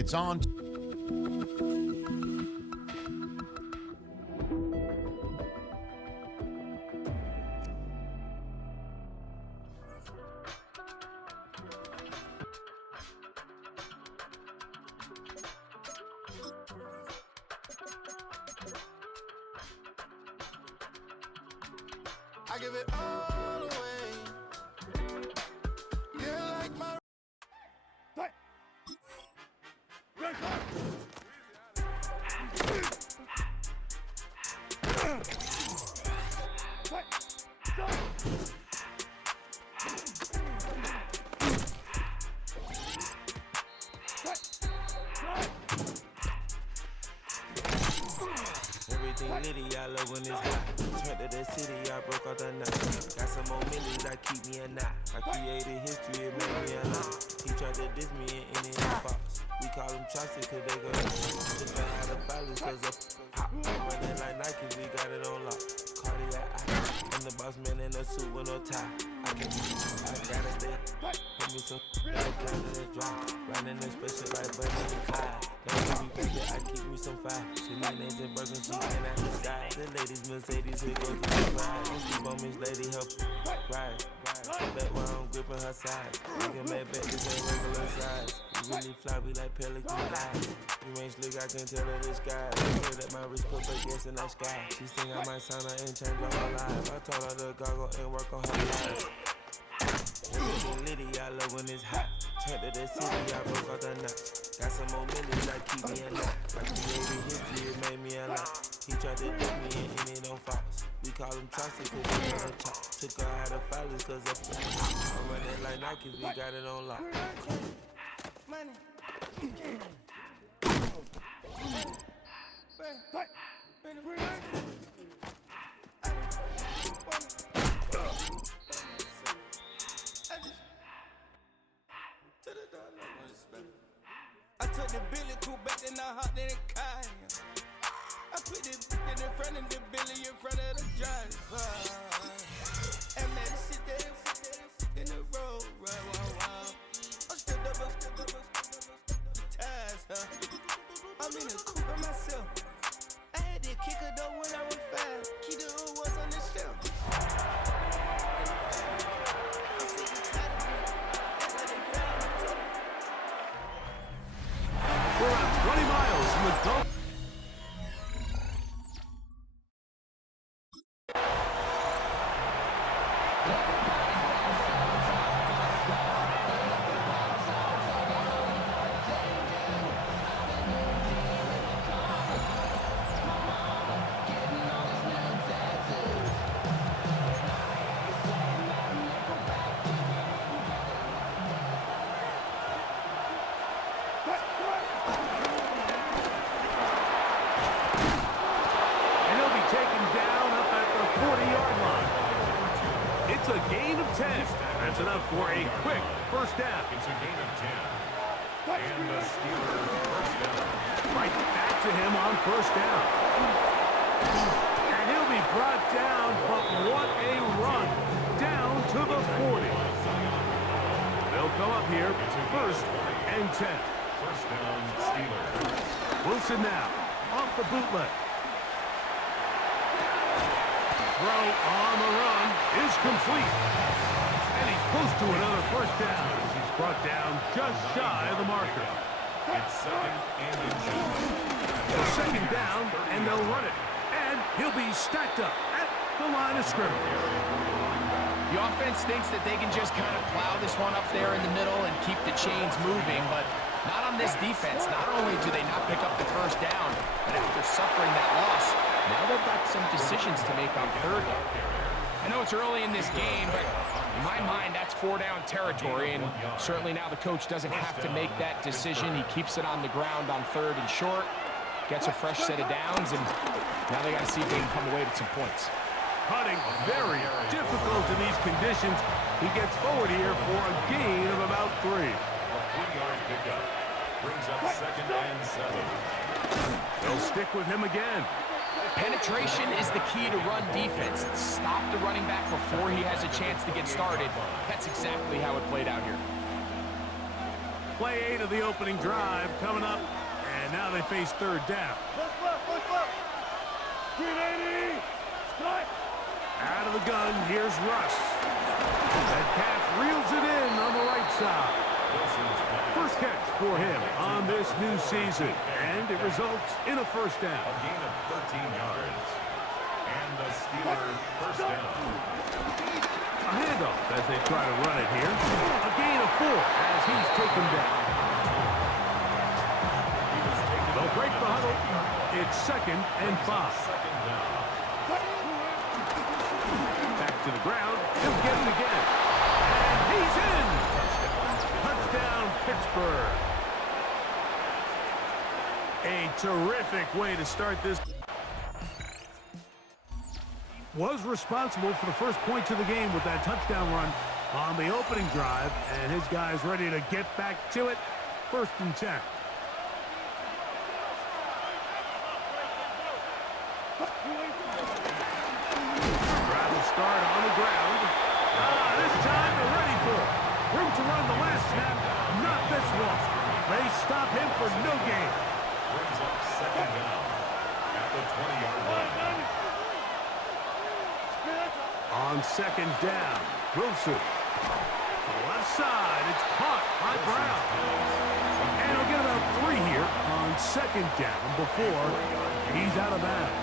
It's on. I give it all away. You're like my Fight! Red card! Fight! Stop! Everything litty, I love when it's hot. Turned to the city, I broke out the knot. Got some more millies that keep me a knot. I created history, it made me a lot. He tried to diss me and it ain't false. We call them Chaucer cause they go just I had a violence cause of hot. Running like Nike, we got it on lock. Cardiac eye. I'm the boss man in a suit with no tie. I gotta stay. Hit me some I gotta drive. Riding in special like Bunny and Clyde. Don't give me pressure, I keep me some fire. She my name's in Bergen, she ain't at the side. The ladies Mercedes, here goes the ride. Don't sleep on Miss Lady, help ride. Bet while I'm gripping her side. I can make bet this ain't regular size. We really fly, we like pelican eyes. You ain't slick, I can tell her the sky. They say that my wrist put back in that sky. She think I might sign her and change all her life. I told her to goggle and work on her life. Everything litty, I love when it's hot. Turned to the city, I broke out the knot. Got some more millions that keep me a lot. I created history, it made me a lot. He tried to diss me and it don't false. We call him Chaucer cause we got a chop. Took her out of violence cause of I'm running like Nike, we got it on lock. money. I took the Billy cool back, then I hopped in the car. I put the in front of the Billy in front of the driver. And man, sit there in the road, right, wow. I'm still the ties, huh? I'm in the coupe by myself. I had to kick her though when I was 5. Keep the old ones on the shelf. We're at 20 miles from the Gulf. A gain of 10. That's enough for a quick first down. It's a gain of 10. And the Steelers first down. Right back to him on first down. And he'll be brought down, but what a run. Down to the 40. They'll come up here first and 10. First down, Steelers. Wilson now off the bootleg. Throw on the run is complete. And he's close to another first down as he's brought down just shy of the marker. It's second and inches. So second down, and they'll run it. And he'll be stacked up at the line of scrimmage. The offense thinks that they can just kind of plow this one up there in the middle and keep the chains moving, but not on this defense. Not only do they not pick up the first down, but after suffering that loss, now they've got some decisions to make on third down. I know it's early in this game, but in my mind, that's 4-down territory, and certainly now the coach doesn't have to make that decision. He keeps it on the ground on third and short, gets a fresh set of downs, and now they got to see if they can come away with some points. Putting very difficult in these conditions. He gets forward here for a gain of about 3. A 3-yard pickup brings up second and 7. They'll stick with him again. Penetration is the key to run defense. Stop the running back before he has a chance to get started. That's exactly how it played out here. Play 8 of the opening drive coming up, and now they face third down. Out of the gun, here's Russ. That pass reels it in on the right side. First catch for him on this new season, and it results in a first down. A gain of 13 yards. And the Steelers first down. A handoff as they try to run it here. A gain of 4 as he's taken down. They'll break the huddle. It's 2nd and 5. Back to the ground. He'll get it again. And he's in. Touchdown, Pittsburgh. A terrific way to start this. Was responsible for the first points of the game with that touchdown run on the opening drive, and his guys ready to get back to it. 1st and 10. Rattle start on the ground. This time they're ready for it. Room to run the last snap. Not this one. They stop him for no gain. Brings up 2nd down at the 20-yard line. On 2nd down, Wilson. To the left side, it's caught by Brown. And he'll get about 3 here on 2nd down before he's out of bounds.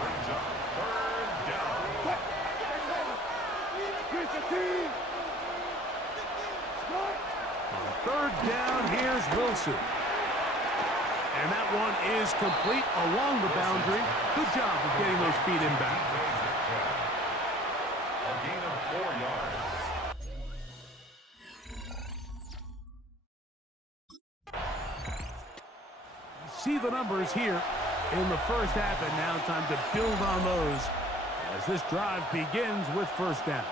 Brings up 3rd down. On 3rd down, here's Wilson. And that one is complete along the boundary. Good job of getting those feet in back. A gain of 4 yards. See the numbers here in the first half, and now time to build on those as this drive begins with 1st down.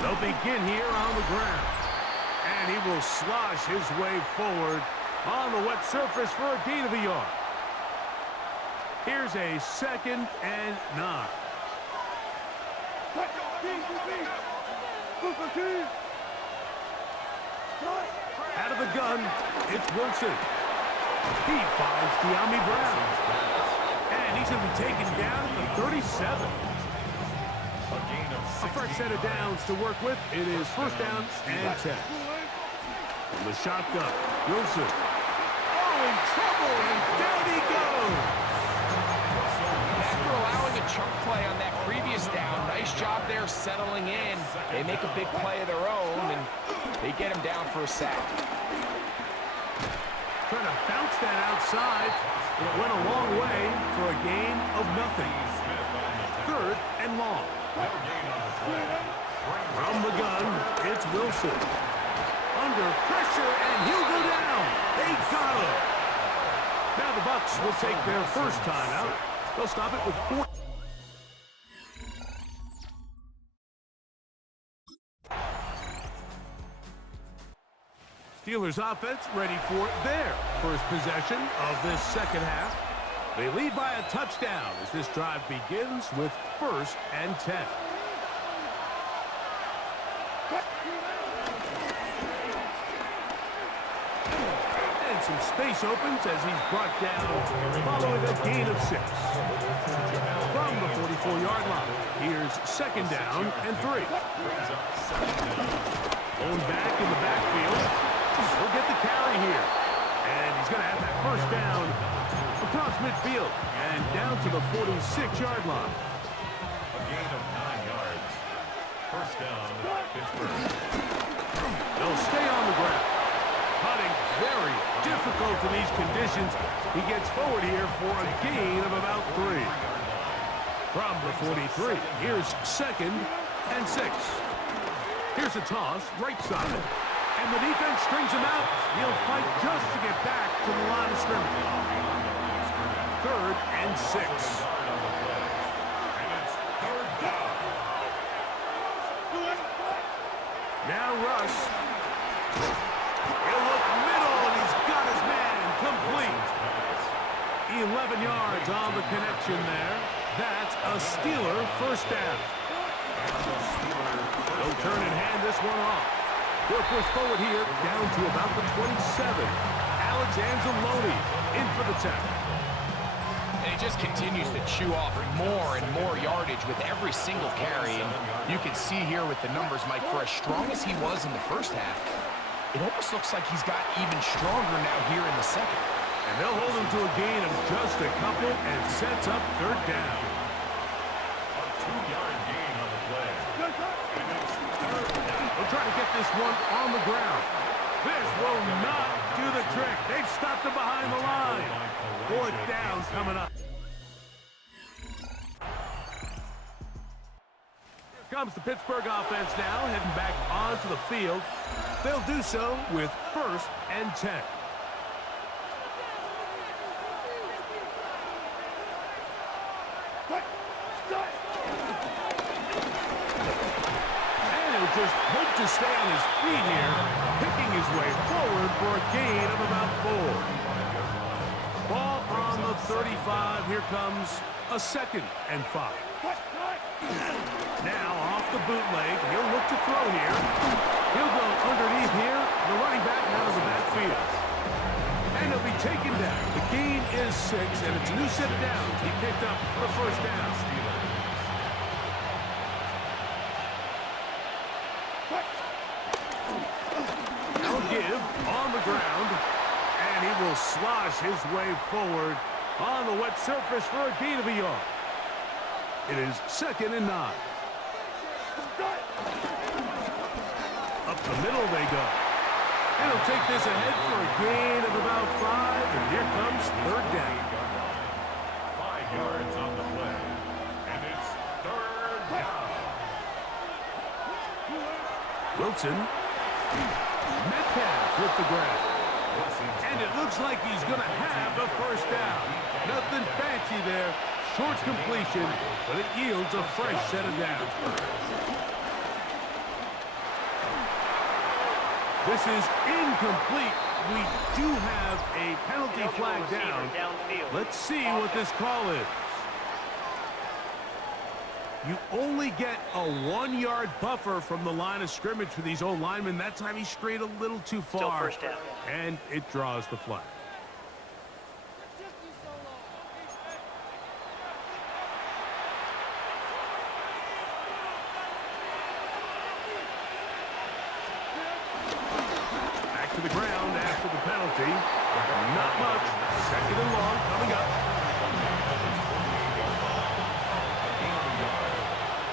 They'll begin here on the ground, and he will slosh his way forward on the wet surface for a gain of a yard. Here's a 2nd and 9. Out of the gun, it's Wilson. He finds De'Ami Brown. And he's going to be taken down at the 37. A gain of A fresh set of downs to work with. It is 1st down and 10. From the shotgun, Wilson. Oh, in trouble, and down he goes. After allowing a chunk play on that previous down, nice job there settling in. They make a big play of their own, and they get him down for a sack. Trying to bounce that outside. It went a long way for a gain of nothing. 3rd and long. From the gun, it's Wilson. Under pressure, and he'll go down. They got him. Now the Bucs will take their first timeout. They'll stop it with 4. Steelers offense ready for their first possession of this 2nd half. They lead by a touchdown as this drive begins with 1st and 10. And some space opens as he's brought down following a gain of 6. From the 44-yard line, here's 2nd down and 3. Going back in the backfield. He'll get the carry here. And he's going to have that 1st down across midfield and down to the 46-yard line. A gain of 9 yards. 1st down, Pittsburgh. They'll stay on the ground. Putting very difficult in these conditions. He gets forward here for a gain of about 3. From the 43, here's 2nd and 6. Here's a toss, right side. And the defense strings him out. He'll fight just to get back to the line of scrimmage. 3rd and 6. Now Russ. He'll look middle, and he's got his man complete. 11 yards on the connection there. That's a Steeler first down. No turn in hand this one off. They'll push forward here down to about the 27. Alex Anzalone in for the tackle. And he just continues to chew off more and more yardage with every single carry. And you can see here with the numbers, Mike, for as strong as he was in the first half, it almost looks like he's got even stronger now here in the second. And they'll hold him to a gain of just a couple and sets up third down. A 2-yard gain on the play. And it's third down. We'll try to get this one on the ground. This will not do the trick. They've stopped him behind the line. Fourth down coming up. Here comes the Pittsburgh offense now, heading back onto the field. They'll do so with 1st and 10. And he'll just hope to stay on his feet here, picking his way forward for a gain of about 4. Ball on the 35. Here comes a 2nd and 5. Now off the bootleg. He'll look to throw here. He'll go underneath here. The running back out of the backfield. And he'll be taken down. The gain is 6, and it's a new set of downs. He picked up the first down. Now give on the ground. And he will slosh his way forward on the wet surface for a gain of a yard. It is 2nd and 9. Up the middle they go. And he'll take this ahead for a gain of about 5. And here comes third down. 5 yards on the play. And it's third down. Wilson. Metcalf with the grab. And it looks like he's going to have the first down. Nothing fancy there. Short completion, but it yields a fresh set of downs. This is incomplete. We do have a penalty flag down. Let's see what this call is. You only get a 1-yard buffer from the line of scrimmage for these old linemen. That time he strayed a little too far. Still first down. And it draws the flag. Back to the ground after the penalty. Not much. 2nd and long coming up.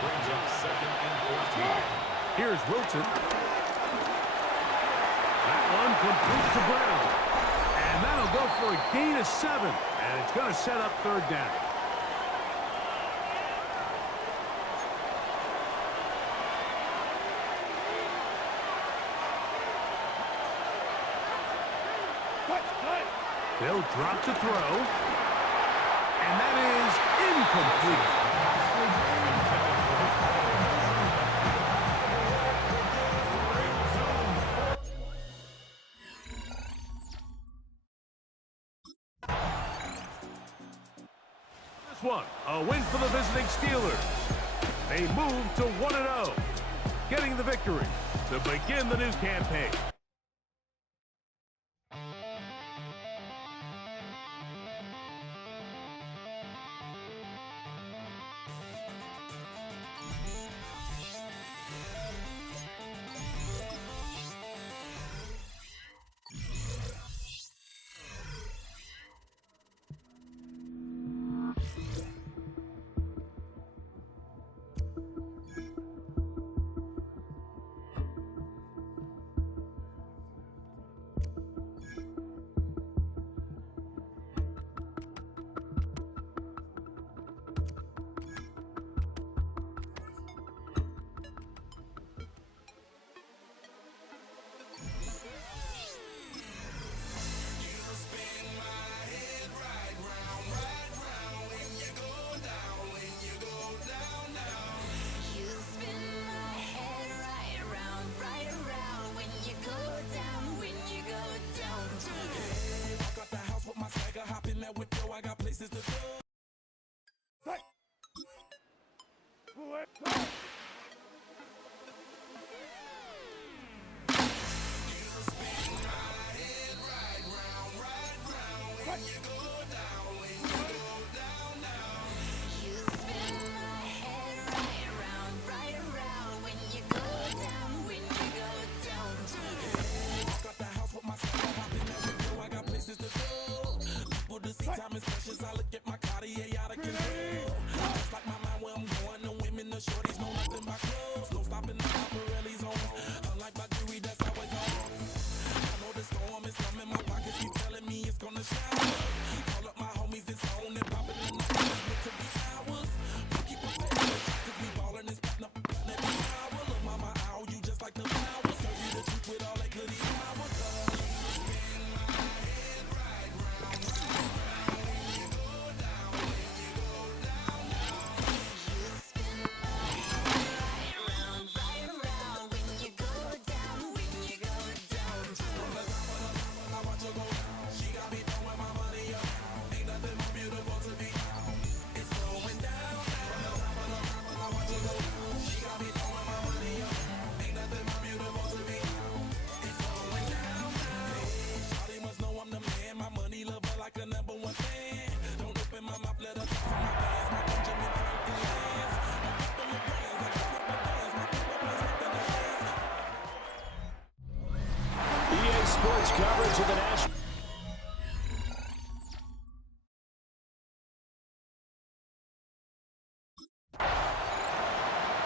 Brings up 2nd and 14. Here's Wilson. That one complete to Brown. And that'll go for a gain of 7. And it's going to set up third down. They'll drop to throw. And that is incomplete. This one, a win for the visiting Steelers. They move to 1-0, getting the victory to begin the new campaign. Sports coverage of the national.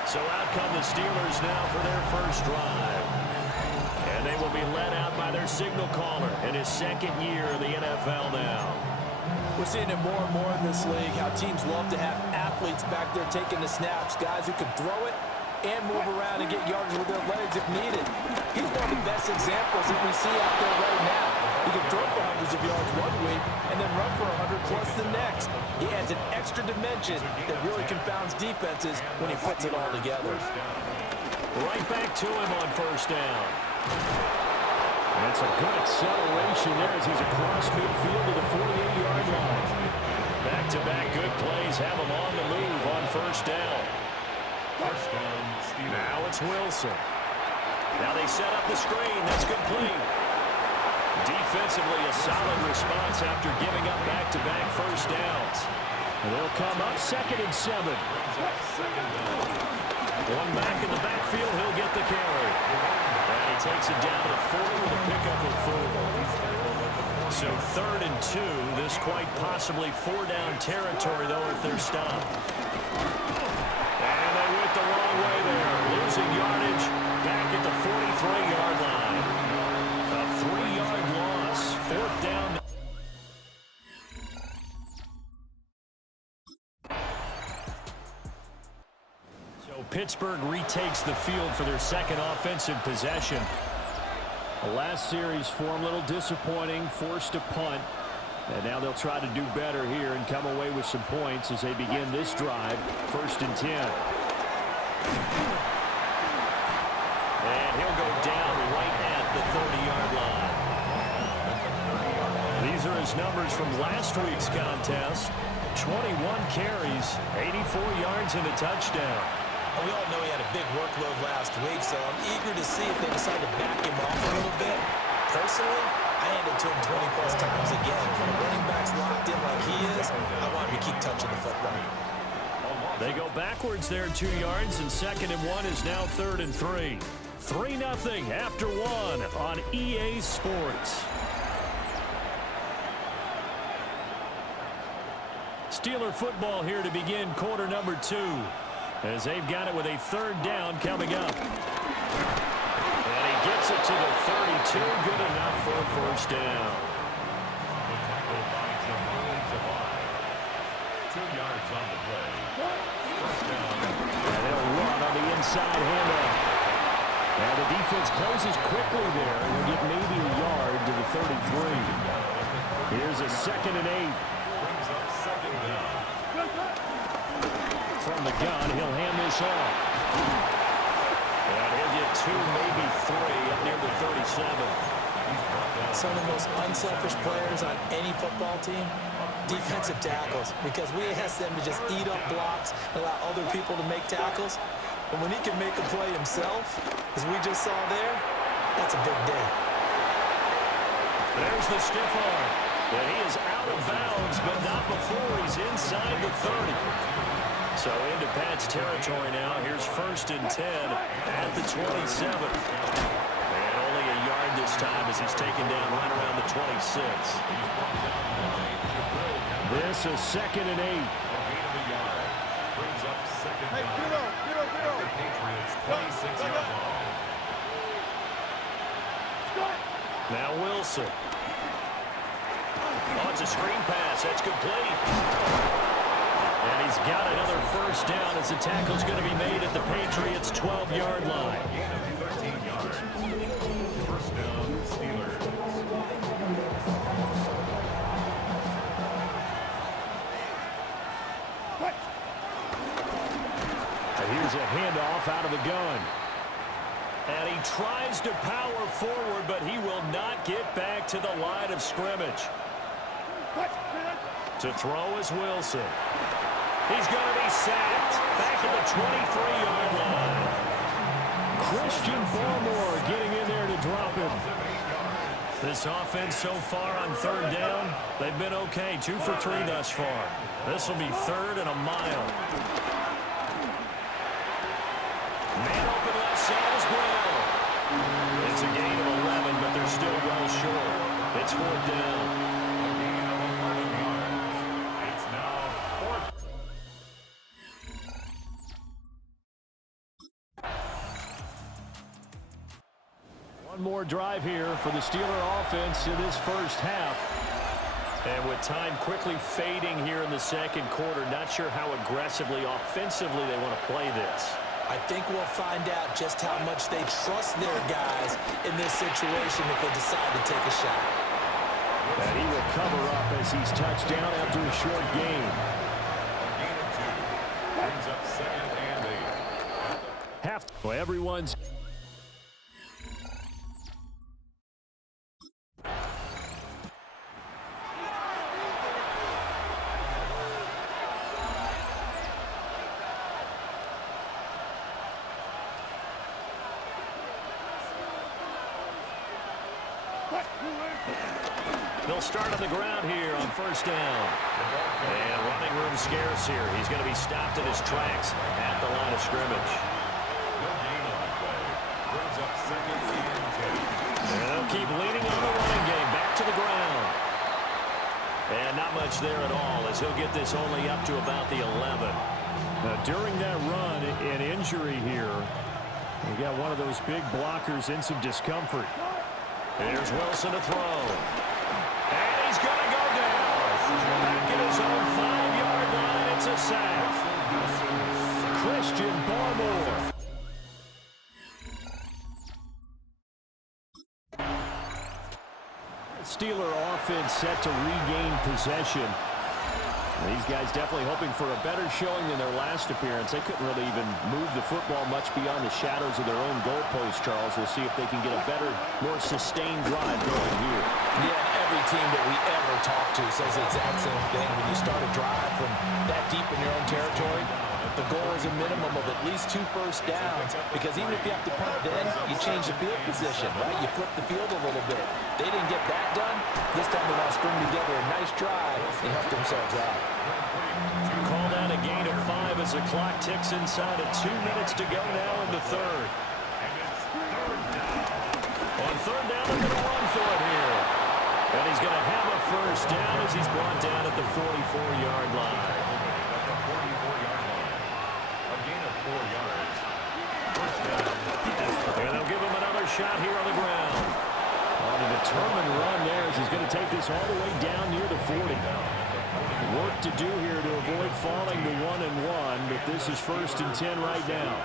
So out come the Steelers now for their first drive. And they will be led out by their signal caller in his second year in the NFL now. We're seeing it more and more in this league, how teams love to have athletes back there taking the snaps, guys who can throw it and move around and get yards with their legs if needed. He's one of the best examples that we see out there right now. He can throw for hundreds of yards one week and then run for 100 plus the next. He adds an extra dimension that really confounds defenses when he puts it all together. Right back to him on first down. That's a good acceleration there as he's across midfield to the 48-yard line. Back-to-back good plays have him on the move on first down. First down, Steelers. Now it's Wilson. Now they set up the screen. That's complete. Defensively, a solid response after giving up back-to-back first downs. And they'll come up 2nd and 7. One back in the backfield, he'll get the carry. And he takes it down to the 40 with a pickup of 4. So 3rd and 2. This quite possibly 4-down territory, though, if they're stopped. And they went the wrong way there. Losing yardage back at the 43-yard line. A 3-yard loss. 4th down. Pittsburgh retakes the field for their second offensive possession. The last series for them, a little disappointing, forced to punt. And now they'll try to do better here and come away with some points as they begin this drive. 1st and 10. And he'll go down right at the 30-yard line. These are his numbers from last week's contest. 21 carries, 84 yards and a touchdown. We all know he had a big workload last week, so I'm eager to see if they decide to back him off a little bit. Personally, I hand it to him 20-plus times again. When a running back's locked in like he is, I want him to keep touching the football. They go backwards there 2 yards, and 2nd and 1 is now 3rd and 3. 3-0 after 1 on EA Sports. Steeler football here to begin quarter number 2. As they've got it with a 3rd down coming up. And he gets it to the 32. Good enough for a 1st down. 2 yards on the play. First down. And they'll run on the inside handoff. And the defense closes quickly there. And will get maybe a yard to the 33. Here's a 2nd and 8. Brings up 2nd down. From the gun, he'll hand this off. And he'll get 2, maybe 3 up near the 37. Some of the most unselfish players on any football team, defensive tackles, because we ask them to just eat up blocks, allow other people to make tackles. But when he can make a play himself, as we just saw there, that's a big day. There's the stiff arm. But he is out of bounds, but not before he's inside the 30. So into Pat's territory now. Here's 1st and 10 at the 27. And only a yard this time as he's taken down right around the 26. This is 2nd and 8. Brings up second down. The Patriots 26-yard line. Now Wilson. Oh, it's a screen pass. That's complete. And he's got another 1st down as the tackle's going to be made at the Patriots' 12-yard line. Gain of 13 yards. 1st down, Steelers. Here's a handoff out of the gun. And he tries to power forward, but he will not get back to the line of scrimmage. To throw is Wilson. He's going to be sacked back at the 23-yard line. Christian Barmore getting in there to drop him. This offense so far on 3rd down, they've been okay. 2 for 3 thus far. This will be 3rd and a mile. Man open left side is Brown. It's a gain of 11, but they're still well short. It's 4th down. It's now 4th. One more drive here for the Steeler offense in this 1st half. And with time quickly fading here in the 2nd quarter, not sure how aggressively, offensively they want to play this. I think we'll find out just how much they trust their guys in this situation if they decide to take a shot. And he will cover up as he's touched down after a short gain. Gain of 2. Brings up 2nd and 8. Half. Well, everyone's. They'll start on the ground here on 1st down. And running room scarce here. He's going to be stopped in his tracks at the line of scrimmage. No gain on the play. Brings up 2nd and 10. And they'll keep leaning on the running game. Back to the ground. And not much there at all as he'll get this only up to about the 11. Now, during that run, an injury here. We got one of those big blockers in some discomfort. Here's Wilson to throw. And he's going to go down. Back at his own 5-yard line. It's a sack. Christian Barmore. Steeler offense set to regain possession. These guys definitely hoping for a better showing than their last appearance. They couldn't really even move the football much beyond the shadows of their own goalpost, Charles. We'll see if they can get a better, more sustained drive going here. Yeah, every team that we ever talk to says the exact same thing. When you start a drive from that deep in your own territory, the goal is a minimum of at least 2 first downs, because even if you have to punt then, you change the field position, right? You flip the field a little bit. They didn't get that done. This time they want to string together a nice drive and help themselves out. Call that a gain of 5 as the clock ticks inside of 2 minutes to go now in the 3rd. On 3rd down, they're going to run for it here. And he's going to have a 1st down as he's brought down at the 44-yard line. And they'll give him another shot here on the ground. On a determined run there as he's going to take this all the way down near the 40. Work to do here to avoid falling to 1-1, but this is 1st and 10 right now.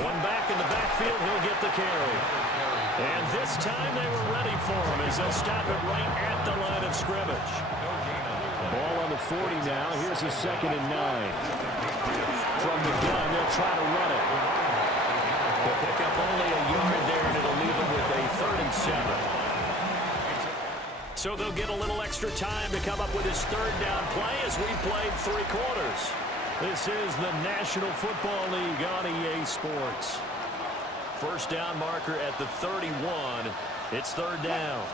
One back in the backfield, he'll get the carry. And this time they were ready for him as they'll stop it right at the line of scrimmage. Ball on the 40 now. Here's a 2nd and 9. From the gun, they'll try to run it. They'll pick up only a yard there, and it'll leave them with a 3rd and 7. So they'll get a little extra time to come up with his third down play as we played 3 quarters. This is the National Football League on EA Sports. First down marker at the 31. It's third down.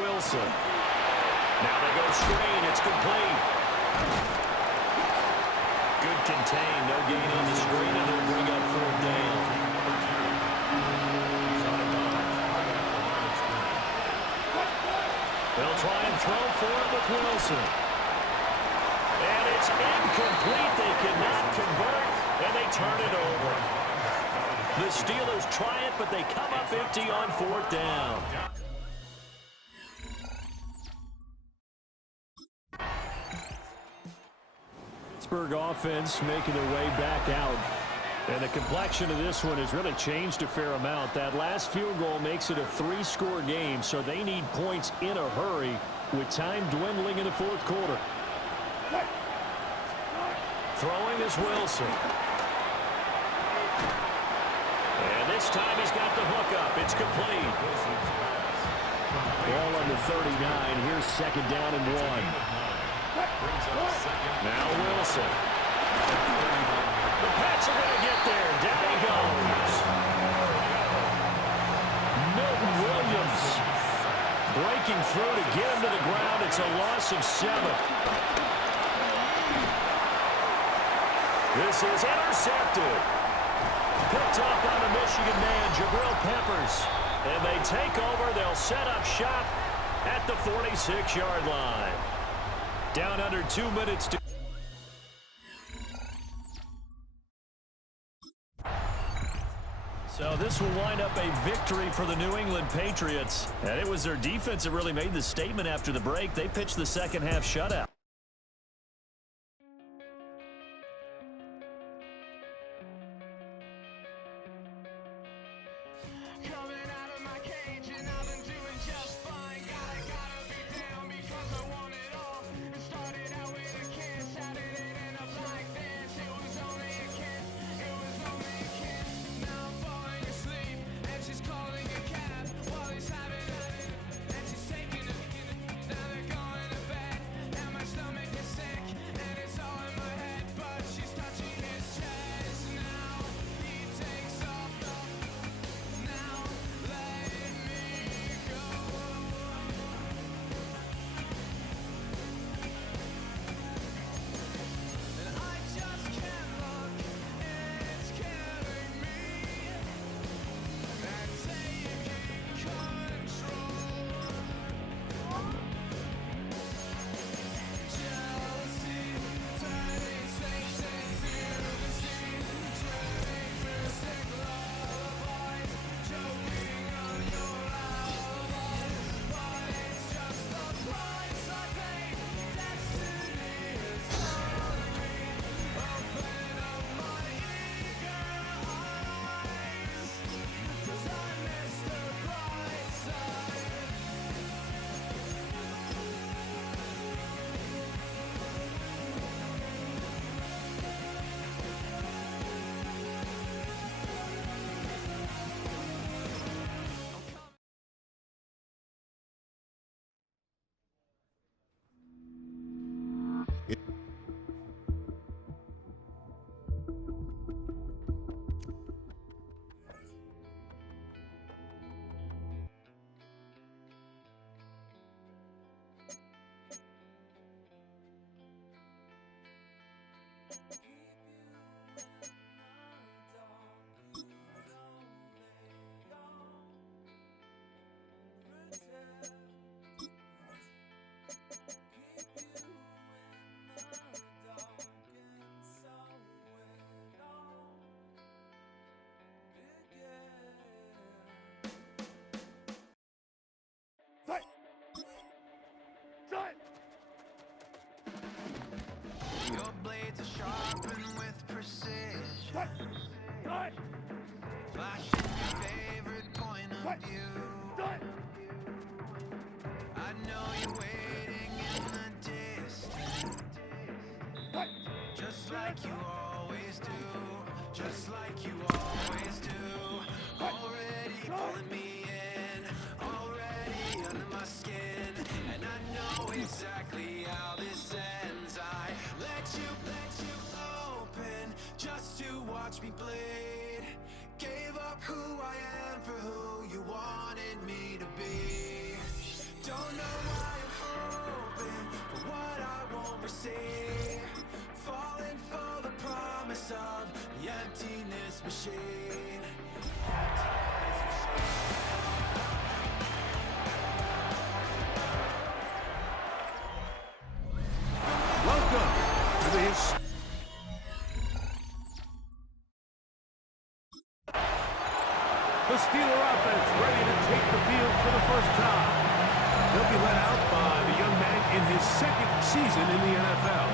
Wilson. Now they go screen. It's complete. Good contain. No gain on the screen, and they'll bring up fourth down. They'll try and throw for it with Wilson. And it's incomplete. They cannot convert, and they turn it over. The Steelers try it, but they come up empty on fourth down. Pittsburgh offense making their way back out. And the complexion of this one has really changed a fair amount. That last field goal makes it a 3-score game, so they need points in a hurry with time dwindling in the fourth quarter. Throwing is Wilson. And this time he's got the hook up. It's complete. Ball on the 39. Here's second down and 1. Now Wilson. The Pats are going to get there. Down he goes. Milton Williams breaking through to get him to the ground. It's a loss of 7. This is intercepted. Picked up on the Michigan man, Jabril Peppers. And they take over. They'll set up shop at the 46-yard line. Down under 2 minutes to... So this will wind up a victory for the New England Patriots. And it was their defense that really made the statement after the break. They pitched the second half shutout. Your blades are sharpened with precision. Flashing your favorite point of view. I know you're waiting in the distance. Just like you always do. Just like you always do. Already pulling me in. Already under my skin. exactly how this ends. I let you open just to watch me bleed. Gave up who I am for who you wanted me to be. Don't know why I'm hoping for what I won't receive. Falling for the promise of the emptiness machine. Welcome to this. The Steeler offense ready to take the field for the first time. He'll be led out by the young man in his second season in the NFL.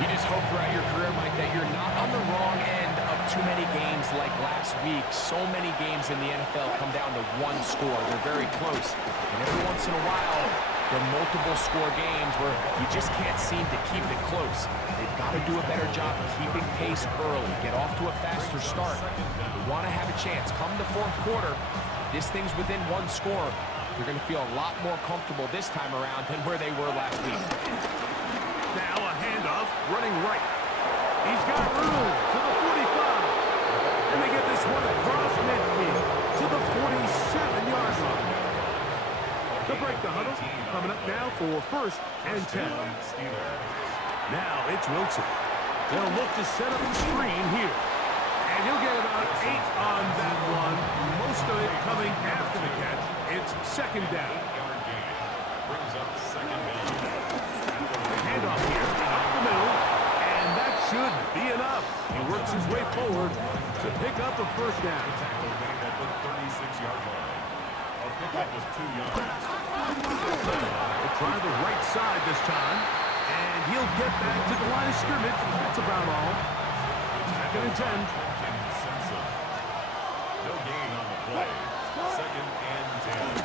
You just hope throughout your career, Mike, that you're not on the wrong end of too many games like last week. So many games in the NFL come down to one score. They're very close. And every once in a while, there are multiple score games where you just can't seem to keep it close. They've got to do a better job keeping pace early, get off to a faster start. They want to have a chance. Come the fourth quarter, if this thing's within one score, they're going to feel a lot more comfortable this time around than where they were last week. Now a handoff, running right. He's got room to the 45. And they get this one across midfield to the 47-yard line. They'll break the huddle. Coming up now for first and 10. Now it's Wilson. They'll look to set up the screen here. And he'll get about 8 on that one. Most of it coming after the catch. It's second down. Brings up second down. The handoff here, up the middle. And that should be enough. He works his way forward to pick up a first down. Tackle made at the 36-yard line. A pickup was 2 yards. He'll try the right side this time. And he'll get back to the line of scrimmage. That's about all. Second and 10. No gain on the play. Second and 10.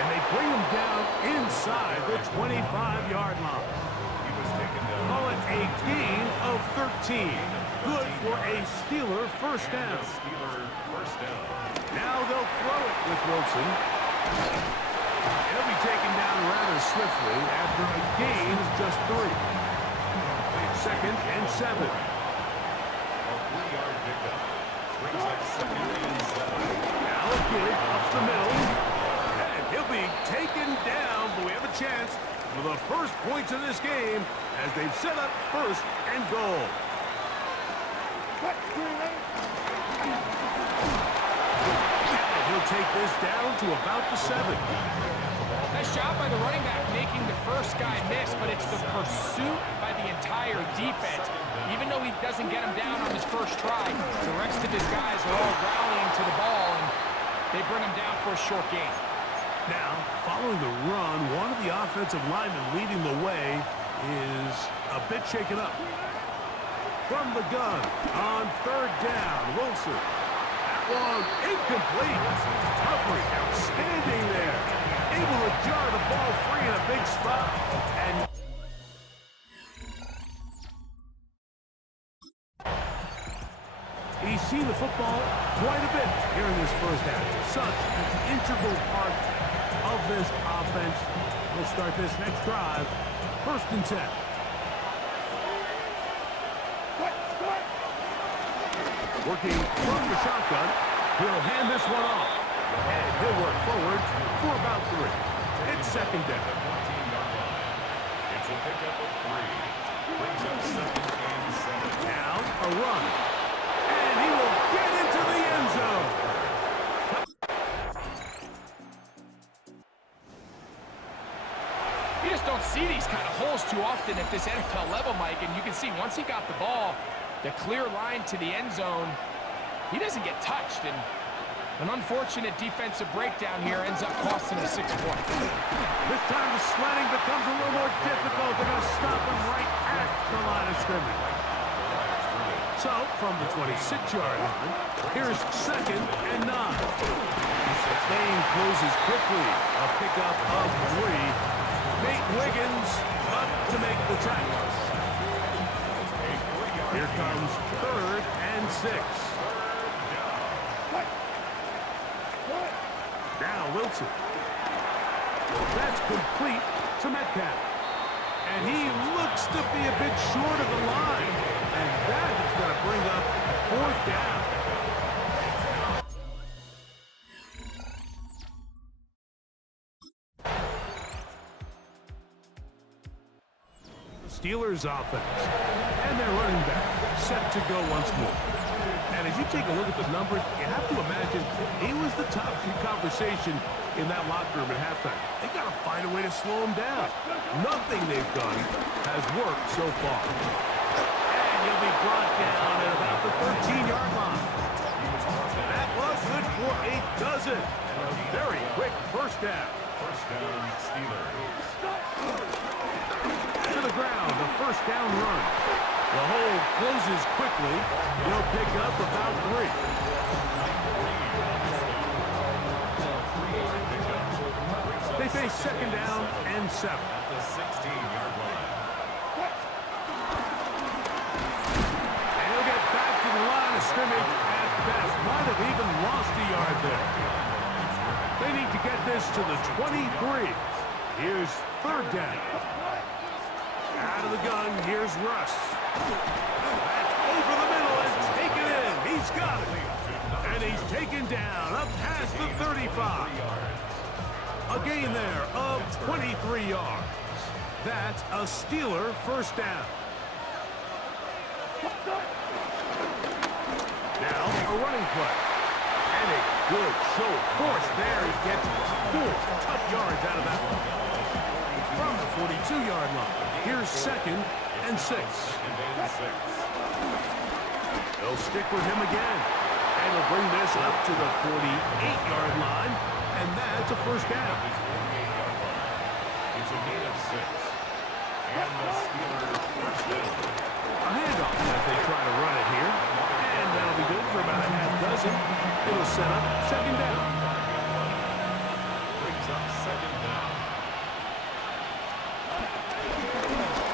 And they bring him down inside the 25-yard line. He was taken down. Call it a gain of 13. Good for a Steeler first down. Steeler first down. Now they'll throw it with Wilson. He'll be taken down rather swiftly after a gain of just 3. Second and 7. A 3-yard pickup. Brings up second and 7. Now a give up the middle. And he'll be taken down, but we have a chance for the first points of this game as they've set up first and goal. And he'll take this down to about the 7. Nice job by the running back making the first guy miss, but it's the pursuit by the entire defense. Even though he doesn't get him down on his first try, the rest of his guys are all rallying to the ball, and they bring him down for a short gain. Now, following the run, one of the offensive linemen leading the way is a bit shaken up. From the gun on third down, Wilson. That one incomplete. Recovery outstanding there. Able to jar the ball free in a big spot. And he's seen the football quite a bit here in this first half. Such an integral part of this offense. We'll start this next drive. First and 10. Working from the shotgun, he'll hand this one off. And he'll work forward for about 3. It's second down. 14-yard line. It's a pickup of 3. Brings up second and 7. Now a run. And he will get into the end zone. You just don't see these kind of holes too often at this NFL level, Mike, and you can see once he got the ball, the clear line to the end zone, he doesn't get touched, and an unfortunate defensive breakdown here ends up costing him 6 points. This time the sledding becomes a little more difficult. They're going to stop him right at the line of scrimmage. So, from the 26-yard line, here's second and 9. Lane closes quickly. A pickup of 3. Nate Wiggins up to make the tackle. Here comes third and 6. Now Wilson. That's complete to Metcalf. And he looks to be a bit short of the line. And that is going to bring up 4th down. Steelers offense. And their running back set to go once more. And as you take a look at the numbers, you have to imagine he was the top conversation in that locker room at halftime. They got to find a way to slow him down. Nothing they've done has worked so far. And he'll be brought down at about the 13-yard line. That was good for a dozen. And a very quick first down. First down, Steelers. To the ground, the first down run. The hole closes quickly. They'll pick up about 3. They face second down and 7. At the 16-yard line. And he'll get back to the line of scrimmage at best. Might have even lost a yard there. They need to get this to the 23. Here's 3rd down. Out of the gun, here's Russ. That's over the middle and taken in. He's got it. And he's taken down up past the 35. A gain there of 23 yards. That's a Steeler first down. Now a running play. And a good show of force there. He gets 4 tough yards out of that one. From the 42-yard line. Here's 2nd and 6. They'll stick with him again. And they'll bring this up to the 48-yard line. And that's a first down. It's a gain of 6. And the Steelers first down. A handoff as they try to run it here. And that'll be good for about a half dozen. It'll set up second down. Brings up second down.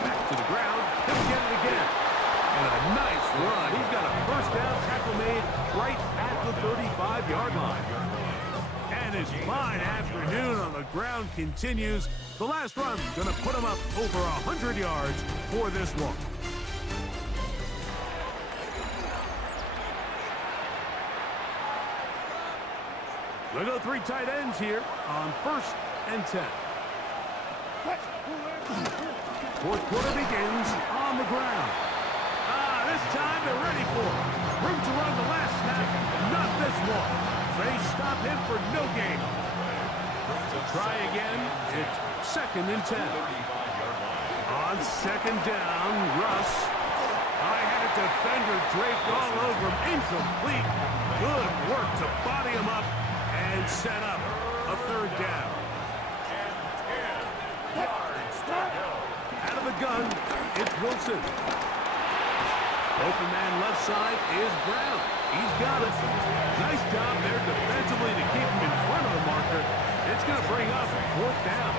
Back to the ground. He'll get it again. And a nice run. He's got a first down tackle made right at the 35-yard line. And his fine afternoon on the ground continues. The last run going to put him up over 100 yards for this one. We'll go 3 tight ends here on 1st and 10. 4th quarter begins on the ground. This time they're ready for it. Room to run the last snap, not this one. They stop him for no gain. To try again, it's 2nd and 10. On 2nd down, Russ. I had a defender draped all over him. Incomplete. Good work to body him up and set up a 3rd down. Out of the gun, it's Wilson. Open man left side is Brown. He's got it. Nice job there defensively to keep him in front of the marker. It's going to bring up 4th down.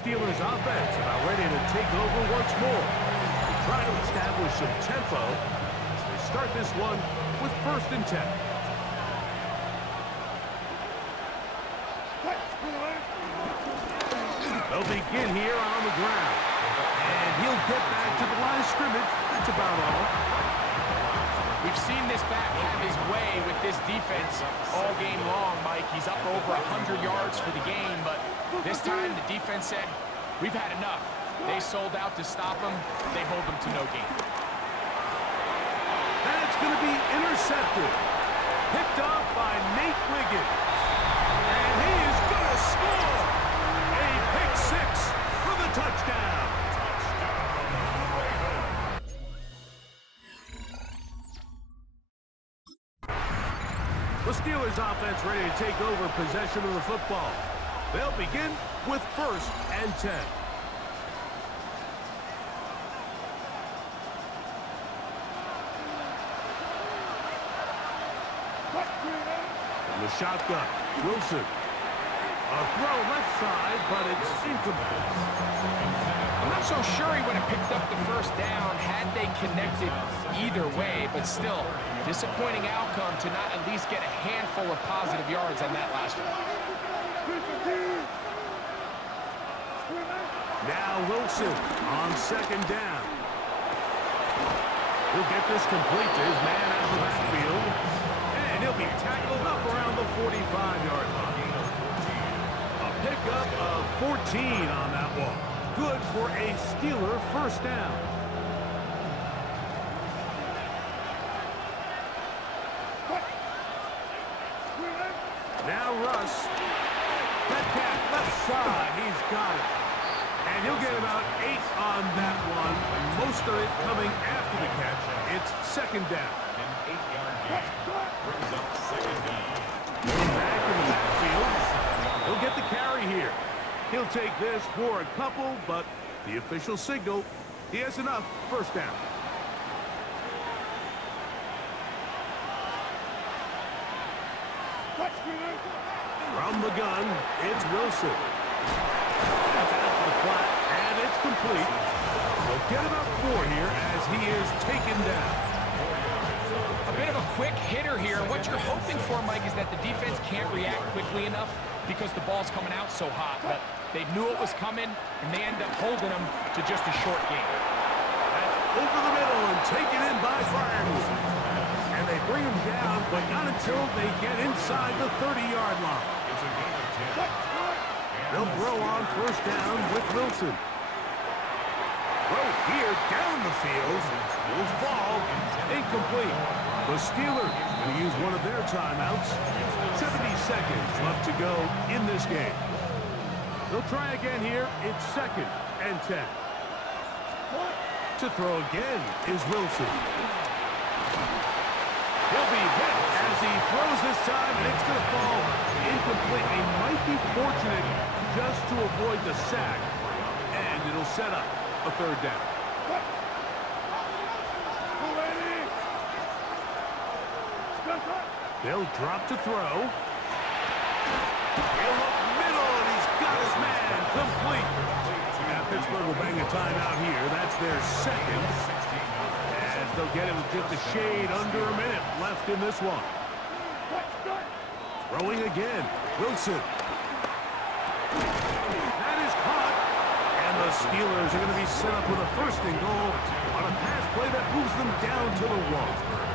Steelers offense about ready to take over once more. They try to establish some tempo as they start this one with 1st and 10. They'll begin here on the ground. And he'll get back to the line of scrimmage. That's about all. We've seen this back have his way with this defense all game long, Mike. He's up over 100 yards for the game, but this time the defense said, we've had enough. They sold out to stop him. They hold him to no gain. That's going to be intercepted. Picked off by Nate Wiggins. And he is going to score. A pick 6 for the touchdown. The Steelers offense ready to take over possession of the football. They'll begin with 1st and 10. From the shotgun, Wilson. A throw left side, but it's incomplete. I'm not so sure he would have picked up the first down had they connected either way, but still, disappointing outcome to not at least get a handful of positive yards on that last one. Now Wilson on second down. He'll get this complete to his man out of the backfield. And he'll be tackled up around the 45-yard line. A pickup of 14 on that one. Good for a Steeler first down. Now Russ. Metcalf left side. He's got it. And he'll get about 8 on that one. Most of it coming after the catch. It's second down. An 8-yard gain brings up second down. Back in the backfield. He'll get the carry here. He'll take this for a couple, but the official signal, he has enough. First down. From the gun, it's Wilson. That's out to the flat, and it's complete. He'll get about 4 here as he is taken down. A bit of a quick hitter here. What you're hoping for, Mike, is that the defense can't react quickly enough because the ball's coming out so hot. But they knew it was coming, and they end up holding them to just a short game. That's over the middle and taken in by Friars. And they bring him down, but not until they get inside the 30-yard line. It's a gain of 10. They'll throw on first down with Wilson. Throw here down the field. Will fall. Incomplete. The Steelers going to use one of their timeouts. 70 seconds left to go in this game. They'll try again here. It's second and 10. To throw again is Wilson. He'll be hit as he throws this time, and it's going to fall incomplete. He might be fortunate just to avoid the sack, and it'll set up a third down. They'll drop to throw. He'll look middle, and he's got his man complete. Now Pittsburgh will bang a timeout here. That's their second. As they'll get it with just a shade under a minute left in this one. Throwing again. Wilson. That is caught. And the Steelers are going to be set up with a first and goal on a pass play that moves them down to the 1.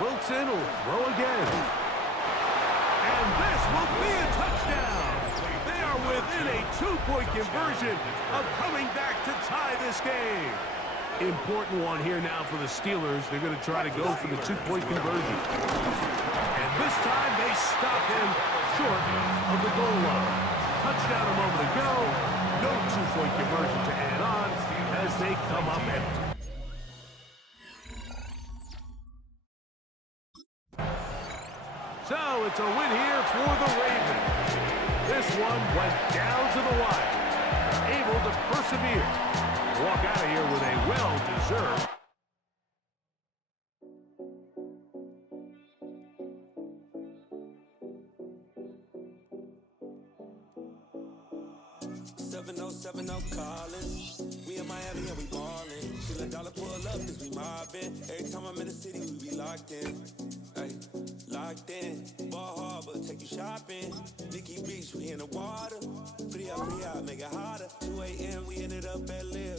Wilson will throw again. And this will be a touchdown. They are within a 2-point conversion of coming back to tie this game. Important one here now for the Steelers. They're going to try to go for the 2-point conversion. And this time they stop him short of the goal line. Touchdown a moment ago. No 2-point conversion to add on as they come up empty. So it's a win here for the Ravens. This one went down to the wire. Able to persevere. Walk out of here with a well-deserved. Calling. We in Miami and we ballin'. She let dollar pull up cause we mobbin'. Every time I'm in the city, we be locked in. Ay, locked in. Ball Harbor, take you shopping. Nikki Beach, we in the water. Free out, make it hotter. 2 a.m., we ended up at Liz.